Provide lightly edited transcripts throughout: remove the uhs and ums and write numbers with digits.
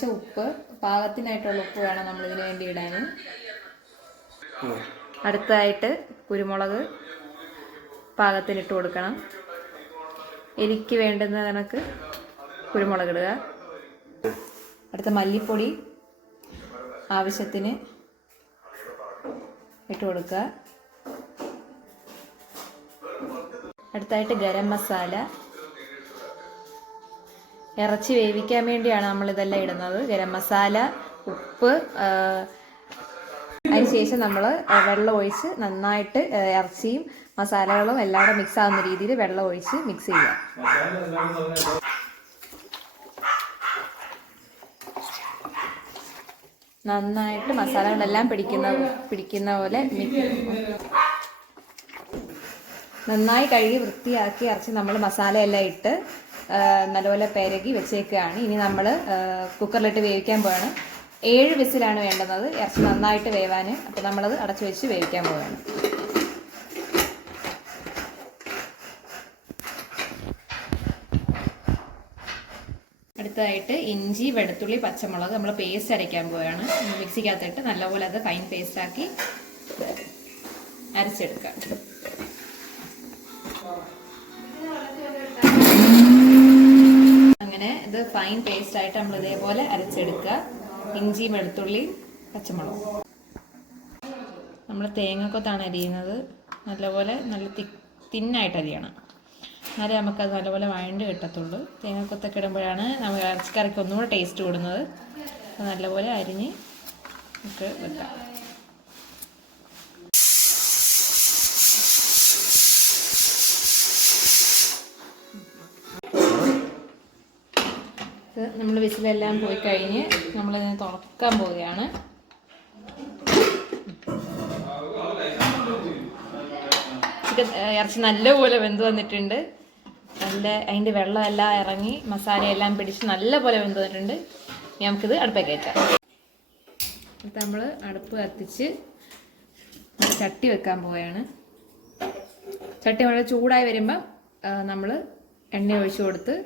ലേശം ഉപ്പ്, പാകത്തിനായിട്ടുള്ള ഉപ്പ് വേണം നമ്മളിതിന് വേണ്ടി ഇടാൻ. അടുത്തതായിട്ട് കുരുമുളക് പാകത്തിനിട്ട് കൊടുക്കണം. എരിക്ക് വേണ്ടുന്ന കണക്ക് കുരുമുളക് ഇടുക. അടുത്ത മല്ലിപ്പൊടി ആവശ്യത്തിന് ഇട്ട് കൊടുക്കുക. അടുത്തായിട്ട് ഗരം മസാല. ഇറച്ചി വേവിക്കാൻ വേണ്ടിയാണ് നമ്മളിതെല്ലാം ഇടുന്നത്. ഗരം മസാല, ഉപ്പ്. അതിനുശേഷം നമ്മൾ വെള്ളം ഒഴിച്ച് നന്നായിട്ട് ഇറച്ചിയും മസാലകളും എല്ലാം കൂടെ മിക്സ് ആവുന്ന രീതിയിൽ വെള്ളം ഒഴിച്ച് മിക്സ് ചെയ്യുക. നന്നായിട്ട് മസാലകളെല്ലാം പിടിക്കുന്ന പോലെ നന്നായി കഴുകി വൃത്തിയാക്കി ഇറച്ചി നമ്മൾ മസാലയെല്ലാം ഇട്ട് നല്ലപോലെ പെരകി വെച്ചേക്കുകയാണ്. ഇനി നമ്മൾ കുക്കറിലിട്ട് വേവിക്കാൻ പോവാണ്. 7 വിസിലാണ് വേണ്ടുന്നത് ഇറച്ചി നന്നായിട്ട് വേവാൻ. അപ്പോൾ നമ്മളത് അടച്ചു വെച്ച് വേവിക്കാൻ പോവുകയാണ്. അടുത്തതായിട്ട് ഇഞ്ചി, വെളുത്തുള്ളി, പച്ചമുളക് നമ്മൾ പേസ്റ്റ് അരയ്ക്കാൻ പോവുകയാണ്. മിക്സിക്കകത്തിട്ട് നല്ലപോലെ അത് ഫൈൻ പേസ്റ്റാക്കി അരച്ചെടുക്കുക. അങ്ങനെ ഇത് ഫൈൻ പേസ്റ്റായിട്ട് നമ്മൾ ഇതേപോലെ അരച്ചെടുക്കുക. ഇഞ്ചി, വെളുത്തുള്ളി, പച്ചമുളക്. നമ്മൾ തേങ്ങക്കൊത്താണ് അരിയുന്നത്. നല്ലപോലെ നല്ല തിന്നായിട്ട് അരിയണം. എന്നാലേ നമുക്കത് നല്ലപോലെ വഴണ്ട് കിട്ടത്തുള്ളൂ. തേങ്ങക്കൊത്തൊക്കെ ഇടുമ്പോഴാണ് നമ്മൾ ഇറച്ചിക്കറിക്ക് ഒന്നുകൂടെ ടേസ്റ്റ് കൂടുന്നത്. അപ്പോൾ നല്ലപോലെ അരിഞ്ഞ് നമുക്ക് വെക്കാം. നമ്മൾ വിസിലെല്ലാം പോയി കഴിഞ്ഞ് നമ്മളിതിനെ തുറക്കാൻ പോവുകയാണ്. ഇറച്ചി നല്ലപോലെ വെന്ത് വന്നിട്ടുണ്ട്. അതിൻ്റെ വെള്ളമെല്ലാം ഇറങ്ങി മസാലയെല്ലാം പിടിച്ച് നല്ലപോലെ വെന്ത് വന്നിട്ടുണ്ട്. ഇനി നമുക്കിത് അടുപ്പേക്ക് കയറ്റാം. എന്നിട്ട് നമ്മൾ അടുപ്പ് കത്തിച്ച് ചട്ടി വെക്കാൻ പോവുകയാണ്. ചട്ടി വളരെ ചൂടായി വരുമ്പം നമ്മൾ എണ്ണ ഒഴിച്ച് കൊടുത്ത്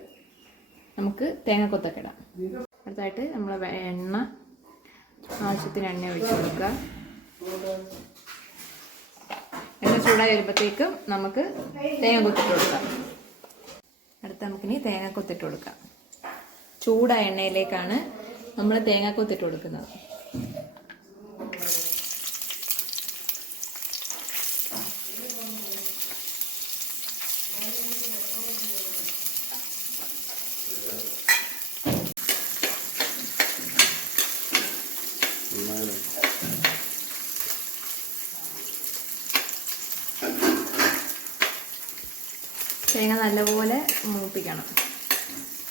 നമുക്ക് തേങ്ങക്കൊത്തൊക്കെ ഇടാം. അടുത്തായിട്ട് നമ്മൾ എണ്ണ ആവശ്യത്തിന് എണ്ണ ഒഴിച്ച് കൊടുക്കുക. എണ്ണ ചൂടായി വരുമ്പോഴത്തേക്കും നമുക്ക് തേങ്ങ കൊത്തിട്ട് കൊടുക്കാം. അടുത്ത നമുക്കിനി തേങ്ങ കൊത്തിട്ട് കൊടുക്കാം. ചൂടായ എണ്ണയിലേക്കാണ് നമ്മൾ തേങ്ങ കൊത്തിട്ട് കൊടുക്കുന്നത്. തേങ്ങ നല്ലപോലെ മൂപ്പിക്കണം.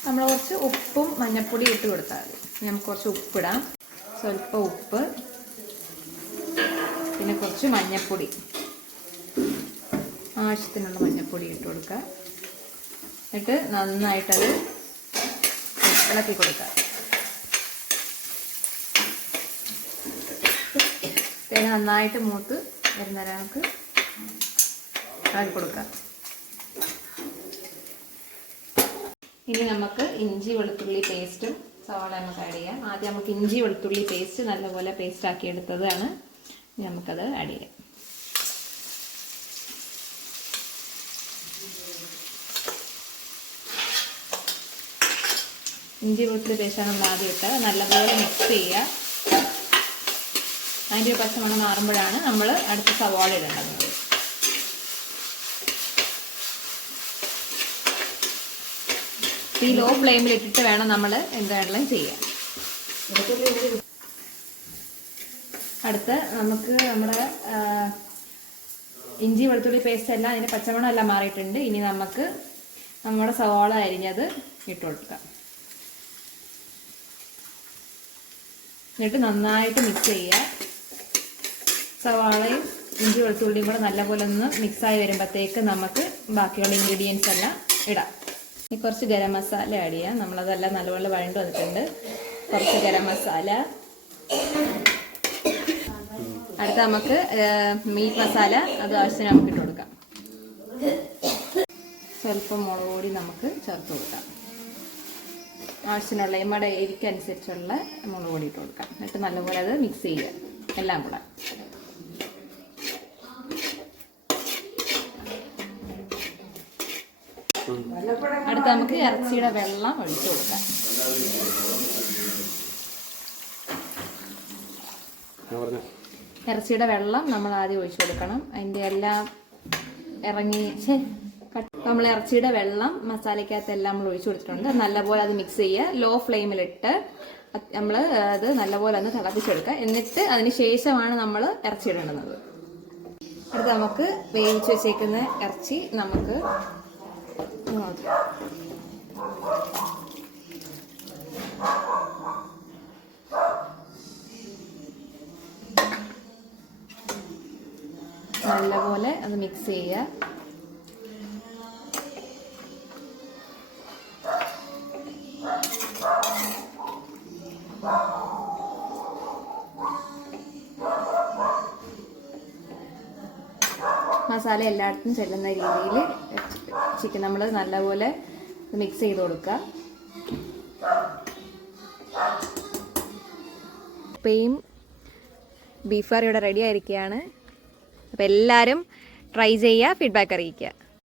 നമ്മൾ കുറച്ച് ഉപ്പും മഞ്ഞൾപ്പൊടി ഇട്ട് കൊടുത്താൽ മതി. നമുക്ക് കുറച്ച് ഉപ്പിടാം. സ്വല്പം ഉപ്പ്, പിന്നെ കുറച്ച് മഞ്ഞൾപ്പൊടി, ആവശ്യത്തിനുള്ള മഞ്ഞൾപ്പൊടി ഇട്ട് കൊടുക്കുക. എന്നിട്ട് നന്നായിട്ടത് ഇളക്കി കൊടുക്കുക. തേങ്ങ നന്നായിട്ട് മൂത്ത് വരുന്നേരം നമുക്ക് ഇളക്കി കൊടുക്കാം. ഇനി നമുക്ക് ഇഞ്ചി വെളുത്തുള്ളി പേസ്റ്റും സവാള നമുക്ക് ആഡ് ചെയ്യാം. ആദ്യം നമുക്ക് ഇഞ്ചി വെളുത്തുള്ളി പേസ്റ്റ് നല്ലപോലെ പേസ്റ്റ് ആക്കി എടുത്തതാണ്. ഇനി നമുക്കത് ആഡ് ചെയ്യാം. ഇഞ്ചി വെളുത്തുള്ളി പേസ്റ്റാണ് നമ്മൾ ആദ്യം ഇട്ടത്. നല്ലപോലെ മിക്സ് ചെയ്യുക. അതിൻ്റെ ഒരു പച്ചമണം മാറുമ്പോഴാണ് നമ്മൾ അടുത്ത സവാള ഇടേണ്ടത്. ഈ ലോ ഫ്ലെയിമിൽ ഇട്ടിട്ട് വേണം നമ്മൾ എന്തെല്ലാം ചെയ്യാൻ. അടുത്ത് നമുക്ക് നമ്മുടെ ഇഞ്ചി വെളുത്തുള്ളി പേസ്റ്റ് എല്ലാം അതിൻ്റെ പച്ചമണം എല്ലാം മാറിയിട്ടുണ്ട്. ഇനി നമുക്ക് നമ്മുടെ സവാള അരിഞ്ഞത് ഇട്ട് കൊടുക്കാം. എന്നിട്ട് നന്നായിട്ട് മിക്സ് ചെയ്യുക. സവാളയും ഇഞ്ചി വെളുത്തുള്ളിയും കൂടെ നല്ലപോലെ ഒന്ന് മിക്സായി വരുമ്പോഴത്തേക്ക് നമുക്ക് ബാക്കിയുള്ള ഇൻഗ്രീഡിയൻസ് എല്ലാം ഇടാം. ഇനി കുറച്ച് ഗരം മസാല ആഡ് ചെയ്യാം. നമ്മളതെല്ലാം നല്ലപോലെ വഴണ്ട് വന്നിട്ടുണ്ട്. കുറച്ച് ഗരം മസാല. അടുത്ത നമുക്ക് മീറ്റ് മസാല, അത് ആവശ്യത്തിന് നമുക്ക് ഇട്ട് കൊടുക്കാം. സ്വല്പം മുളക് പൊടി നമുക്ക് ചേർത്ത് കൊടുക്കാം. ആവശ്യത്തിനുള്ള നമ്മുടെ എരിക്കനുസരിച്ചുള്ള മുളക് പൊടി ഇട്ട് കൊടുക്കാം. എന്നിട്ട് നല്ലപോലെ അത് മിക്സ് ചെയ്യുക എല്ലാം കൂടെ. അടുത്ത് നമുക്ക് ഇറച്ചിയുടെ വെള്ളം ഒഴിച്ചു കൊടുക്കാം. ഇറച്ചിയുടെ വെള്ളം നമ്മൾ ആദ്യം ഒഴിച്ചു കൊടുക്കണം. അതിൻ്റെ എല്ലാം ഇറങ്ങി നമ്മൾ ഇറച്ചിയുടെ വെള്ളം മസാലയ്ക്കകത്തെല്ലാം നമ്മൾ ഒഴിച്ചു കൊടുത്തിട്ടുണ്ട്. നല്ലപോലെ അത് മിക്സ് ചെയ്യുക. ലോ ഫ്ലെയിമിലിട്ട് നമ്മൾ അത് നല്ലപോലെ ഒന്ന് തിളപ്പിച്ചെടുക്കുക. എന്നിട്ട് അതിന് ശേഷമാണ് നമ്മൾ ഇറച്ചി ഇടുന്നത്. അടുത്ത് നമുക്ക് വേവിച്ച് വെച്ചേക്കുന്ന ഇറച്ചി നമുക്ക് നല്ലപോലെ അത് മിക്സ് ചെയ്യുക. മസാല എല്ലായിടത്തും ചെല്ലുന്ന രീതിയിൽ ചിക്കൻ നമ്മൾ നല്ലപോലെ മിക്സ് ചെയ്ത് കൊടുക്കുക. ഇപ്പം ബീഫ് കറി ഇവിടെ റെഡി ആയിരിക്കുകയാണ്. അപ്പോൾ എല്ലാവരും ട്രൈ ചെയ്യുക, ഫീഡ്ബാക്ക് അറിയിക്കുക.